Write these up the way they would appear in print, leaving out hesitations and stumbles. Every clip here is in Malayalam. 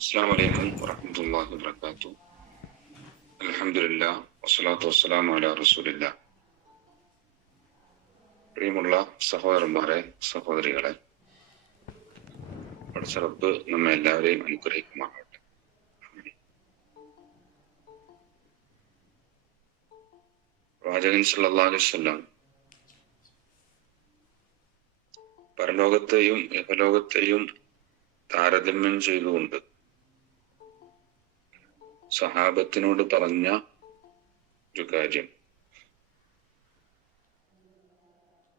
അസ്സലാമു അലൈക്കും വറഹ്മത്തുള്ളാഹി വബറകാതുഹു. അൽഹംദുലില്ലാഹ് വസ്സലാത്തു വസ്സലാമു അലാ റസൂലില്ലാഹ്. പ്രിയമുള്ള സഹോദരന്മാരെ, സഹോദരികളെ, പടച്ച റബ്ബ് നമ്മെ എല്ലാവരെയും അനുഗ്രഹിക്കുമാറാകട്ടെ. പ്രവാചകൻ സല്ലല്ലാഹു അലൈഹി വസല്ലം പരലോകത്തെയും ഇഹലോകത്തെയും താരതമ്യം ചെയ്തുകൊണ്ട് സഹാബത്തിനോട് പറഞ്ഞ ഒരു കാര്യം,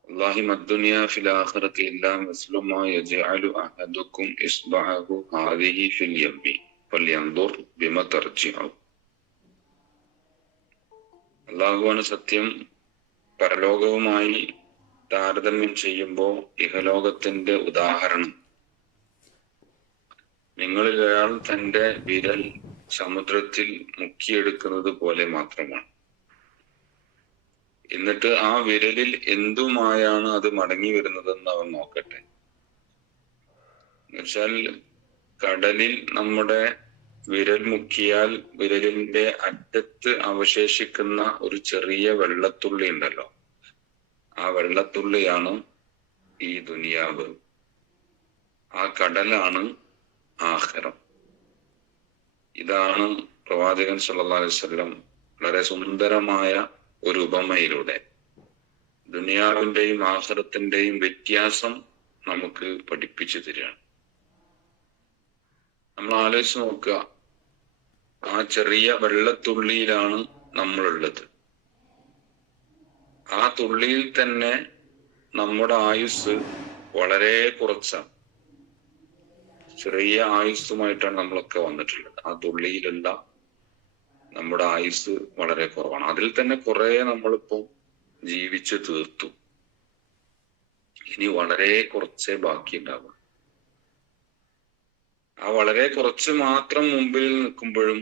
വല്ലാഹി മദ്ദുനിയ ഫിൽ ആഖിറതി ഇല്ലാ മിസ്ലു മാ യജ്അലു അഹദുക്കും ഇസ്ബഅഹു ഹാദിഹി ഫിൽ യമ്മി ഫൽയൻദുർ ബിമ തർജിഉ. അല്ലാഹുവാണ് സത്യം. പരലോകവുമായി താരതമ്യം ചെയ്യുമ്പോൾ ഇഹലോകത്തിന്റെ ഉദാഹരണം നിങ്ങളിൽ ഒരാൾ തന്റെ വിരൽ സമുദ്രത്തിൽ മുക്കിയെടുക്കുന്നത് പോലെ മാത്രമാണ്. എന്നിട്ട് ആ വിരലിൽ എന്തുമായാണ് അത് മടങ്ങി വരുന്നതെന്ന് അവൻ നോക്കട്ടെ. എന്നുവെച്ചാൽ കടലിൽ നമ്മുടെ വിരൽ മുക്കിയാൽ വിരലിന്റെ അറ്റത്ത് അവശേഷിക്കുന്ന ഒരു ചെറിയ വെള്ളത്തുള്ളി ഉണ്ടല്ലോ, ആ വെള്ളത്തുള്ളിയാണ് ഈ ദുനിയാവ്. ആ കടലാണ് ആഖിറം. ഇതാണ് പ്രവാചകൻ സല്ലല്ലാഹു അലൈഹി വസല്ലം വളരെ സുന്ദരമായ ഒരു ഉപമയിലൂടെ ദുനിയാവിന്റെയും ആഖിറത്തിന്റെയും വ്യത്യാസം നമുക്ക് പഠിപ്പിച്ചു തരികയാണ്. നമ്മൾ ആലോചിച്ച് നോക്കുക, ആ ചെറിയ വെള്ളത്തുള്ളിയിലാണ് നമ്മളുള്ളത്. ആ തുള്ളിയിൽ തന്നെ നമ്മുടെ ആയുസ് വളരെ കുറച്ചാണ്. ചെറിയ ആയുസ്സുമായിട്ടാണ് നമ്മളൊക്കെ വന്നിട്ടുള്ളത്. ആ തുള്ളിയിലുള്ള നമ്മുടെ ആയുസ് വളരെ കുറവാണ്. അതിൽ തന്നെ കുറെ നമ്മളിപ്പോ ജീവിച്ചു തീർത്തു. ഇനി വളരെ കുറച്ചേ ബാക്കിയുണ്ടാകും. ആ വളരെ കുറച്ച് മാത്രം മുമ്പിൽ നിൽക്കുമ്പോഴും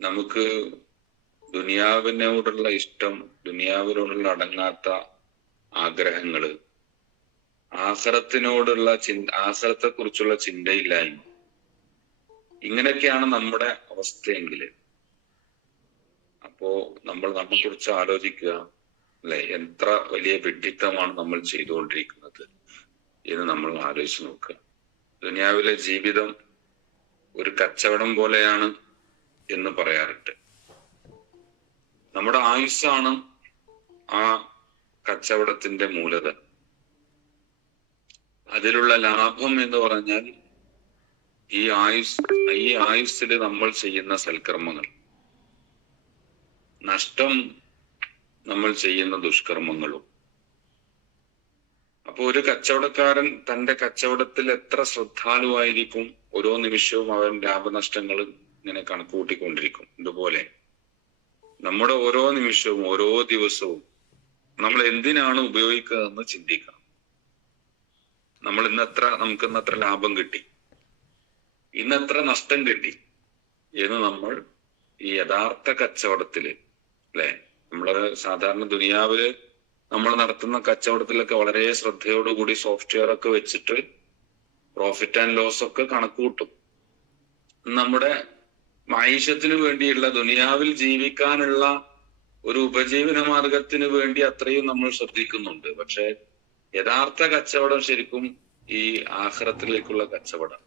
നമുക്ക് ദുനിയാവിനോടുള്ള ഇഷ്ടം, ദുനിയാവിനോടുള്ള അടങ്ങാത്ത ആഗ്രഹങ്ങള്, ആഖിറത്തിനോടുള്ള ആഖിറത്തെ കുറിച്ചുള്ള ചിന്തയില്ലായ്മ, ഇങ്ങനെയൊക്കെയാണ് നമ്മുടെ അവസ്ഥയെങ്കിൽ അപ്പോ നമ്മൾ നമ്മെ കുറിച്ച് ആലോചിക്കുക, അല്ലെ? എത്ര വലിയ വിഡ്ഢിത്തമാണ് നമ്മൾ ചെയ്തുകൊണ്ടിരിക്കുന്നത് എന്ന് നമ്മൾ ആലോചിച്ച് നോക്കുക. ദുനിയാവിലെ ജീവിതം ഒരു കച്ചവടം പോലെയാണ് എന്ന് പറയാറുണ്ട്. നമ്മുടെ ആയുസ്സാണ് ആ കച്ചവടത്തിന്റെ മൂലധനം. അതിലുള്ള ലാഭം എന്ന് പറഞ്ഞാൽ ഈ ആയുസ്സിൽ നമ്മൾ ചെയ്യുന്ന സൽക്കർമ്മങ്ങൾ, നഷ്ടം നമ്മൾ ചെയ്യുന്ന ദുഷ്കർമ്മങ്ങളും. അപ്പൊ ഒരു കച്ചവടക്കാരൻ തന്റെ കച്ചവടത്തിൽ എത്ര ശ്രദ്ധാലുവായിരിക്കും, ഓരോ നിമിഷവും അവൻ ലാഭനഷ്ടങ്ങൾ ഇങ്ങനെ കണക്കുകൂട്ടിക്കൊണ്ടിരിക്കും. ഇതുപോലെ നമ്മുടെ ഓരോ നിമിഷവും ഓരോ ദിവസവും നമ്മൾ എന്തിനാണ് ഉപയോഗിക്കുന്നതെന്ന് ചിന്തിക്കണം. നമുക്ക് ഇന്നത്ര ലാഭം കിട്ടി, ഇന്നെത്ര നഷ്ടം കിട്ടി എന്ന് നമ്മൾ ഈ യഥാർത്ഥ കച്ചവടത്തില്, അല്ലെ, നമ്മള് സാധാരണ ദുനിയാവില് നമ്മൾ നടത്തുന്ന കച്ചവടത്തിലൊക്കെ വളരെ ശ്രദ്ധയോടുകൂടി സോഫ്റ്റ്വെയർ ഒക്കെ വെച്ചിട്ട് പ്രോഫിറ്റ് ആൻഡ് ലോസ് ഒക്കെ കണക്ക് കൂട്ടും. നമ്മുടെ മൈഷത്തിന് വേണ്ടിയുള്ള, ദുനിയാവിൽ ജീവിക്കാനുള്ള ഒരു ഉപജീവന മാർഗത്തിന് വേണ്ടി അത്രയും നമ്മൾ ശ്രദ്ധിക്കുന്നുണ്ട്. പക്ഷെ യഥാർത്ഥ കച്ചവടം ശരിക്കും ഈ ആഖിറത്തിലേക്കുള്ള കച്ചവടം.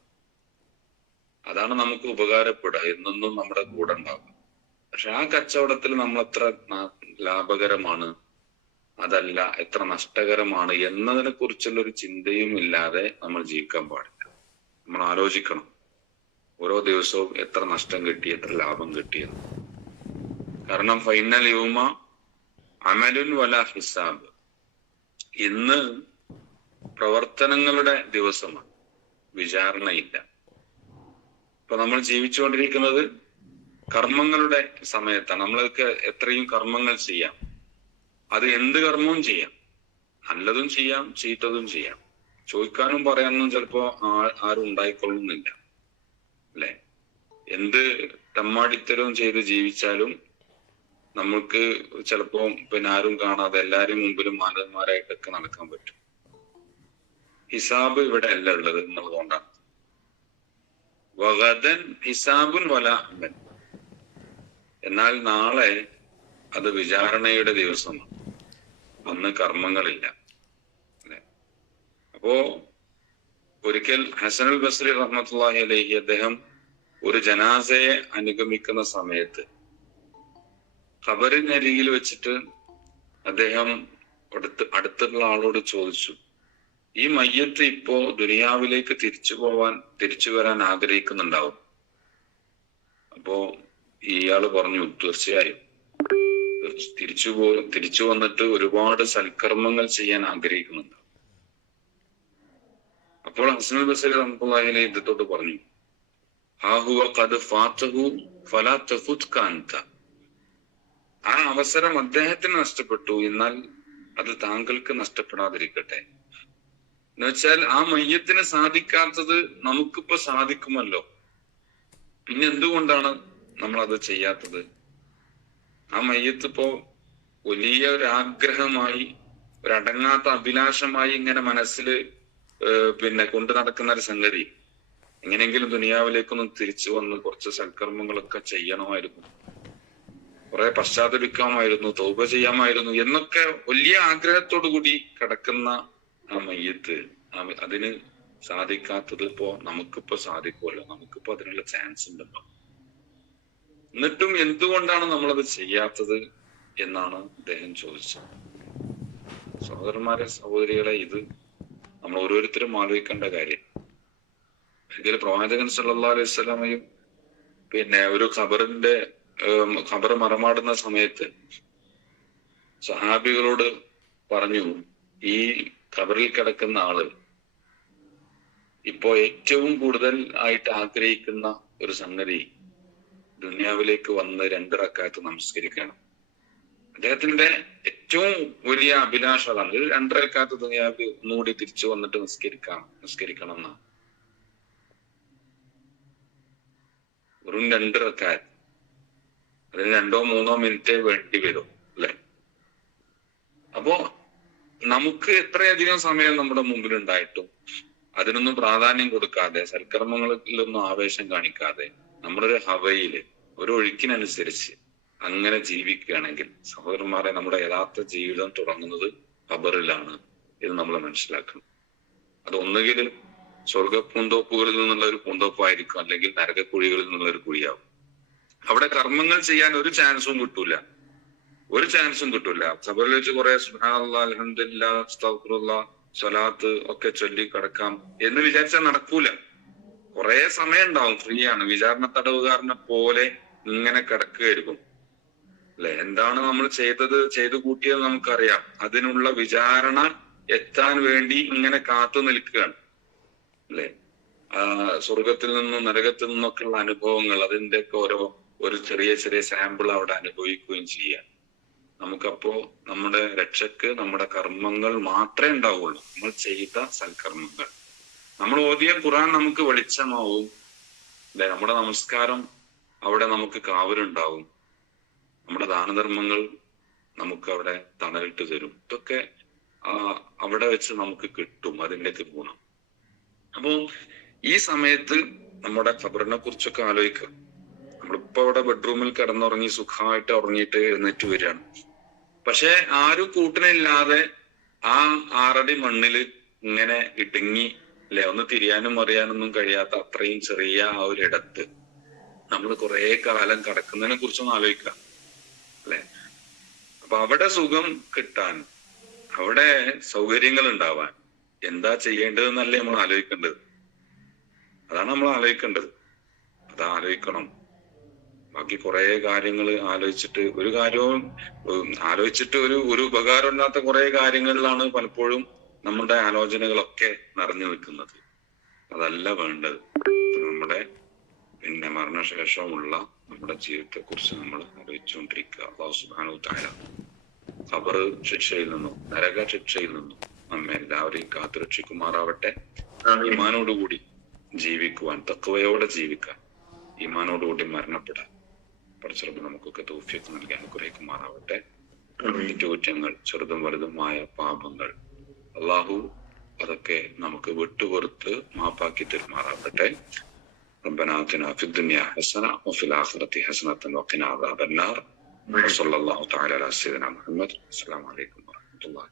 അതാണ് നമുക്ക് ഉപകാരപ്പെടുക, എന്നൊന്നും നമ്മുടെ കൂടെ ഉണ്ടാകും. പക്ഷെ ആ കച്ചവടത്തിൽ നമ്മൾ എത്ര ലാഭകരമാണ്, അതല്ല എത്ര നഷ്ടകരമാണ് എന്നതിനെ കുറിച്ചുള്ള ഒരു ചിന്തയും ഇല്ലാതെ നമ്മൾ ജീവിക്കാൻ പാടില്ല. നമ്മൾ ആലോചിക്കണം ഓരോ ദിവസവും എത്ര നഷ്ടം കിട്ടി, എത്ര ലാഭം കിട്ടിയെന്ന്. കാരണം ഫൈനൽ യൗമ അമലുൻ വല ഹിസാബ്. ഇന്ന് പ്രവർത്തനങ്ങളുടെ ദിവസമാണ്, വിചാരണയില്ല. ഇപ്പൊ നമ്മൾ ജീവിച്ചുകൊണ്ടിരിക്കുന്നത് കർമ്മങ്ങളുടെ സമയത്താണ്. നമ്മൾക്ക് എത്രയും കർമ്മങ്ങൾ ചെയ്യാം. അത് എന്ത് കർമ്മവും ചെയ്യാം, നല്ലതും ചെയ്യാം, ചീത്തതും ചെയ്യാം. ചോദിക്കാനും പറയാനൊന്നും ചിലപ്പോ ആരും ഉണ്ടായിക്കൊള്ളുന്നില്ല, അല്ലെ? എന്ത് തെമ്മാടിത്തരവും ചെയ്ത് ജീവിച്ചാലും നമ്മൾക്ക് ചിലപ്പോ പിന്നെ ആരും കാണാതെ എല്ലാരും മുമ്പിലും മാനന്മാരായിട്ടൊക്കെ നടക്കാൻ പറ്റും. ഹിസാബ് ഇവിടെ അല്ല ഉള്ളത് എന്നുള്ളതുകൊണ്ടാണ്. വഗദൻ ഹിസാബുൻ വലാ അമൽ. എന്നാൽ നാളെ അത് വിചാരണയുടെ ദിവസമാണ്, അന്ന് കർമ്മങ്ങളില്ല. അല്ലെ? അപ്പോ ഒരിക്കൽ ഹസനുൽ ബസ്രി റഹ്മത്തുള്ളാഹി അലൈഹി അദ്ദേഹം ഒരു ജനാസയെ അനുഗമിക്കുന്ന സമയത്ത് ഖബറിനരികിൽ വെച്ചിട്ട് അദ്ദേഹം അടുത്തുള്ള ആളോട് ചോദിച്ചു, ഈ മയ്യത്ത് ഇപ്പോ ദുനിയാവിലേക്ക് തിരിച്ചു വരാൻ ആഗ്രഹിക്കുന്നുണ്ടാവും? അപ്പോ ഇയാള് പറഞ്ഞു, തീർച്ചയായും തിരിച്ചു വന്നിട്ട് ഒരുപാട് സൽക്കർമ്മങ്ങൾ ചെയ്യാൻ ആഗ്രഹിക്കുന്നുണ്ട്. അപ്പോൾ ഹസനുൽ ബസ്രി റഹ്മത്തുള്ളാഹി അലൈഹി ഇദ്ദേഹത്തോട് പറഞ്ഞു, ഹാഹുവ ഖദ് ഫാതഹു ഫലാ തഫുത്ക അൻത. ആ അവസരം അദ്ദേഹത്തിന് നഷ്ടപ്പെട്ടു, എന്നാൽ അത് താങ്കൾക്ക് നഷ്ടപ്പെടാതിരിക്കട്ടെ. എന്നുവെച്ചാൽ ആ മയ്യത്തിന് സാധിക്കാത്തത് നമുക്കിപ്പോ സാധിക്കുമല്ലോ, പിന്നെ എന്തുകൊണ്ടാണ് നമ്മൾ അത് ചെയ്യാത്തത്? ആ മയ്യത്ത് ഇപ്പോ വലിയ ഒരു ആഗ്രഹമായി, ഒരടങ്ങാത്ത അഭിലാഷമായി ഇങ്ങനെ മനസ്സിൽ കൊണ്ടു നടക്കുന്ന ഒരു സംഗതി. എങ്ങനെയെങ്കിലും ദുനിയാവിലേക്കൊന്ന് തിരിച്ചു വന്ന് കുറച്ച് സൽക്കർമ്മങ്ങളൊക്കെ ചെയ്യണമായിരുന്നു, കുറെ പശ്ചാത്തപിക്കാമായിരുന്നു, തൗബ ചെയ്യാമായിരുന്നു എന്നൊക്കെ വലിയ ആഗ്രഹത്തോടു കൂടി കിടക്കുന്ന ആ മയ്യത്ത്, അതിന് സാധിക്കാത്തത് ഇപ്പോ നമുക്കിപ്പോ സാധിക്കുമല്ലോ, നമുക്കിപ്പോ അതിനുള്ള ചാൻസ് ഉണ്ടല്ലോ. എന്നിട്ടും എന്തുകൊണ്ടാണ് നമ്മളത് ചെയ്യാത്തത് എന്നാണ് അദ്ദേഹം ചോദിച്ചത്. സഹോദരന്മാരെ, സഹോദരികളെ, ഇത് നമ്മൾ ഓരോരുത്തരും ആലോചിക്കേണ്ട കാര്യം. ഒരിക്കൽ പ്രവാചകൻ സല്ലല്ലാഹു അലൈഹി വസല്ലമയും ഒരു ഖബർ മറമാടുന്ന സമയത്ത് സഹാബികളോട് പറഞ്ഞു, ഈ ഖബറിൽ കിടക്കുന്ന ആള് ഇപ്പോ ഏറ്റവും കൂടുതൽ ആയിട്ട് ആഗ്രഹിക്കുന്ന ഒരു സംഗതി ദുനിയാവിലേക്ക് വന്ന് 2 റക്അത്ത് നമസ്കരിക്കണം. അദ്ദേഹത്തിന്റെ ഏറ്റവും വലിയ അഭിലാഷം അതാണ്. 2 റക്അത്ത് ദുനിയാവിൽ ഒന്നുകൂടി തിരിച്ചു വന്നിട്ട് നിസ്കരിക്കണം എന്നാണ്. വെറും 2 റക്അത്ത്, അതിന് 2-3 മിനിറ്റേ വേണ്ടി വരും, അല്ലെ? അപ്പോ നമുക്ക് എത്രയധികം സമയം നമ്മുടെ മുമ്പിൽ ഉണ്ടായിട്ടും അതിനൊന്നും പ്രാധാന്യം കൊടുക്കാതെ, സൽക്കർമ്മങ്ങളിലൊന്നും ആവേശം കാണിക്കാതെ, നമ്മുടെ ഒരു ഹവയില്, ഒരു ഒഴുക്കിനനുസരിച്ച് അങ്ങനെ ജീവിക്കുകയാണെങ്കിൽ സഹോദരന്മാരെ, നമ്മുടെ യഥാർത്ഥ ജീവിതം തുടങ്ങുന്നത് ഖബറിലാണ് എന്ന് നമ്മൾ മനസ്സിലാക്കണം. അത് ഒന്നുകിൽ സ്വർഗ പൂന്തോപ്പുകളിൽ നിന്നുള്ള ഒരു പൂന്തോപ്പായിരിക്കും, അല്ലെങ്കിൽ നരകക്കുഴികളിൽ നിന്നുള്ള ഒരു കുഴിയാവും. അവിടെ കർമ്മങ്ങൾ ചെയ്യാൻ ഒരു ചാൻസും കിട്ടൂല. ഖബറിൽ വെച്ച് കുറെ സുബ്ഹാനല്ലാഹ്, അൽഹംദുലില്ലാഹ്, അസ്തഗ്ഫിറുല്ലാഹ്, സ്വലാത്ത് ഒക്കെ ചൊല്ലി കിടക്കാം എന്ന് വിചാരിച്ചാൽ നടക്കൂല. കുറെ സമയം ഉണ്ടാവും, ഫ്രീ ആണ്, വിചാരണ തടവുകാരനെ പോലെ ഇങ്ങനെ കിടക്കുകയായിരിക്കും, അല്ലെ? എന്താണ് നമ്മൾ ചെയ്തു കൂട്ടിയത് നമുക്കറിയാം. അതിനുള്ള വിചാരണ എത്താൻ വേണ്ടി ഇങ്ങനെ കാത്തു നിൽക്കുകയാണ്, അല്ലെ? സ്വർഗത്തിൽ നിന്നും നരകത്തിൽ നിന്നൊക്കെയുള്ള അനുഭവങ്ങൾ, അതിന്റെയൊക്കെ ഒരു ചെറിയ സാമ്പിൾ അവിടെ അനുഭവിക്കുകയും ചെയ്യാം. നമുക്കപ്പോ നമ്മുടെ രക്ഷക്ക് നമ്മുടെ കർമ്മങ്ങൾ മാത്രമേ ഉണ്ടാവുള്ളൂ, നമ്മൾ ചെയ്ത സൽക്കർമ്മങ്ങൾ. നമ്മൾ ഓതിയ ഖുർആൻ നമുക്ക് വെളിച്ചമാവും, അല്ലെ? നമ്മുടെ നമസ്കാരം അവിടെ നമുക്ക് കാവലുണ്ടാവും, നമ്മുടെ ദാനധർമ്മങ്ങൾ നമുക്ക് അവിടെ തണലിട്ട് തരും. ഇതൊക്കെ അവിടെ വെച്ച് നമുക്ക് കിട്ടും അതിന്റെ ഗുണം. അപ്പോ ഈ സമയത്ത് നമ്മുടെ ഖബറിനെ കുറിച്ചൊക്കെ ആലോചിക്കുക. നമ്മളിപ്പോ അവിടെ ബെഡ്റൂമിൽ കിടന്നുറങ്ങി സുഖമായിട്ട് ഉറങ്ങിയിട്ട് എഴുന്നേറ്റ് വരികയാണ്. പക്ഷെ ആരും കൂട്ടിനില്ലാതെ ആ 6 അടി മണ്ണില് ഇങ്ങനെ ഇടുങ്ങി, അല്ലെ, ഒന്ന് തിരിയാനും അറിയാനൊന്നും കഴിയാത്ത അത്രയും ചെറിയ ആ ഒരു ഇടത്ത് നമ്മൾ കുറെ കാലം കിടക്കുന്നതിനെ കുറിച്ചൊന്ന് ആലോചിക്കുക, അല്ലെ? അപ്പൊ അവിടെ സുഖം കിട്ടാൻ, അവിടെ സൗകര്യങ്ങൾ ഉണ്ടാവാൻ എന്താ ചെയ്യേണ്ടതെന്നല്ലേ നമ്മൾ ആലോചിക്കേണ്ടത്? അതാണ് നമ്മൾ ആലോചിക്കേണ്ടത്. അതാലോചിക്കണം. ബാക്കി കുറെ കാര്യങ്ങൾ ആലോചിച്ചിട്ട് ഒരു ഉപകാരമില്ലാത്ത കുറെ കാര്യങ്ങളിലാണ് പലപ്പോഴും നമ്മുടെ ആലോചനകളൊക്കെ നിറഞ്ഞു നിൽക്കുന്നത്. അതല്ല വേണ്ടത്. നമ്മുടെ മരണശേഷമുള്ള നമ്മുടെ ജീവിതത്തെ കുറിച്ച് നമ്മൾ ആലോചിച്ചുകൊണ്ടിരിക്കുക. അല്ലാഹു സുബ്ഹാനഹു വ തആല ഖബർ ശിക്ഷയിൽ നിന്നും നരക ശിക്ഷയിൽ നിന്നും നമ്മെ എല്ലാവരെയും കാത്തുരക്ഷിക്കുമാറാവട്ടെ. ഈമാനോടുകൂടി ജീവിക്കുവാൻ, തഖ്വയോടെ ജീവിക്കാൻ, ഈമാനോടുകൂടി മരണപ്പെടാൻ പടച്ചറബ് നമുക്കൊക്കെ തൗഫീഖ് നൽകി അനുഗ്രഹിക്കുമാറാവട്ടെ. കുറ്റങ്ങൾ, ചെറുതും വലുതുമായ പാപങ്ങൾ അള്ളാഹു അതൊക്കെ നമുക്ക് വിട്ടുപുറത്ത് മാപ്പാക്കി തരുമാറാവട്ടെ. ربنا آتنا في الدنيا حسنة وفي الآخرة حسنة وقنا عذاب النار. وصلى الله تعالى على سيدنا محمد. السلام عليكم ورحمة الله.